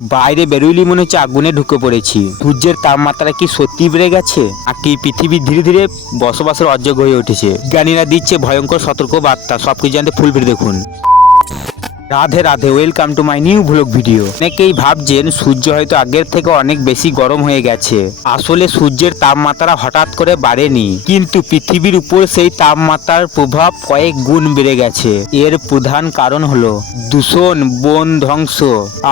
বাইরে বেরোইলি মনে হচ্ছে আগুনে ঢুকে পড়েছি। সূর্যের তাপমাত্রা কি সত্যি বেড়ে গেছে নাকি পৃথিবী ধীরে ধীরে বসবাসের অযোগ্য হয়ে উঠেছে? বিজ্ঞানীরা দিচ্ছে ভয়ঙ্কর সতর্ক বার্তা। সবকিছু জানতে ফুল ভিডিও দেখুন। Radhe Radhe, welcome to my new blog video. অনেকেই ভাবছেন সূর্য হয়তো আগের থেকে অনেক বেশি গরম হয়ে গেছে। আসলে সূর্যের তাপমাত্রা হঠাৎ করে বাড়েনি, কিন্তু পৃথিবীর উপর সেই তাপমাত্রার প্রভাব কয়েক গুণ বেড়ে গেছে। এর প্রধান কারণ হলো দূষণ, বন ধ্বংস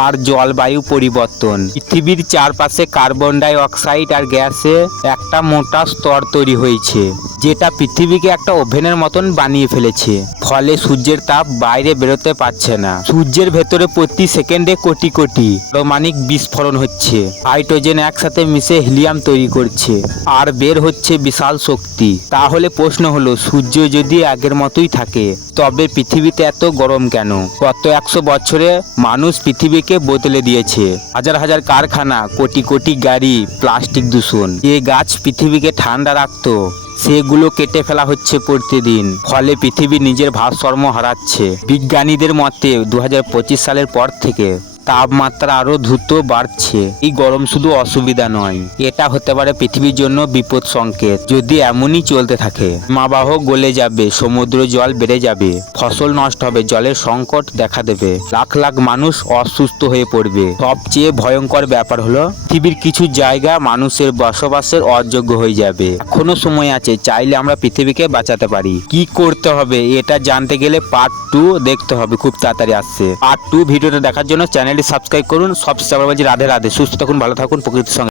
আর জলবায়ু পরিবর্তন। পৃথিবীর চারপাশে কার্বন ডাই অক্সাইড আর গ্যাসে একটা মোটা স্তর তৈরি হয়েছে, যেটা পৃথিবীকে একটা ওভেনের মতন বানিয়ে ফেলেছে। ফলে সূর্যের তাপ বাইরে বেরোতে পারছে না। সূর্যের ভেতরে প্রতি সেকেন্ডে কোটি কোটি পারমাণবিক বিস্ফোরণ হচ্ছে। হাইড্রোজেন একসাথে মিশে হিলিয়াম তৈরি করছে আর বের হচ্ছে বিশাল শক্তি। তাহলে প্রশ্ন হলো, সূর্য যদি আগের মতোই থাকে তবে পৃথিবীতে এত গরম কেন? গত 100 বছরে মানুষ পৃথিবীকে বদলে দিয়েছে। হাজার হাজার কারখানা, কোটি কোটি গাড়ি, প্লাস্টিক দূষণ। যে গাছ পৃথিবীকে ঠান্ডা রাখতো সেগুলো কেটে ফেলা হচ্ছে প্রতিদিন। ফলে পৃথিবী নিজের ভারসাম্য হারাচ্ছে। বিজ্ঞানীদের মতে 2025 সালের পর থেকে তাপমাত্রা আরো দ্রুত বাড়ছে। এই গরম শুধু অসুবিধা নয়, এটা হতে পারে পৃথিবীর জন্য বিপদ সংকেত। যদি এমনই চলতে থাকে, হিমবাহ গলে যাবে, সমুদ্র জল বেড়ে যাবে, ফসল নষ্ট হবে, জলের সংকট দেখা দেবে, লাখ লাখ মানুষ অসুস্থ হয়ে পড়বে। সবচেয়ে ভয়ঙ্কর ব্যাপার হলো পৃথিবীর কিছু জায়গা মানুষের বসবাসের অযোগ্য হয়ে যাবে। এখনো সময় আছে, চাইলে আমরা পৃথিবীকে বাঁচাতে পারি। কি করতে হবে এটা জানতে গেলে পার্ট 2 দেখতে হবে, খুব তাড়াতাড়ি আসছে। পার্ট 2 ভিডিওটা দেখার জন্য চ্যানেলটি সাবস্ক্রাইব করুন। সবচেয়ে বলছি রাধে রাধে, সুস্থ থাকুন, ভালো থাকুন, প্রকৃতির সঙ্গে।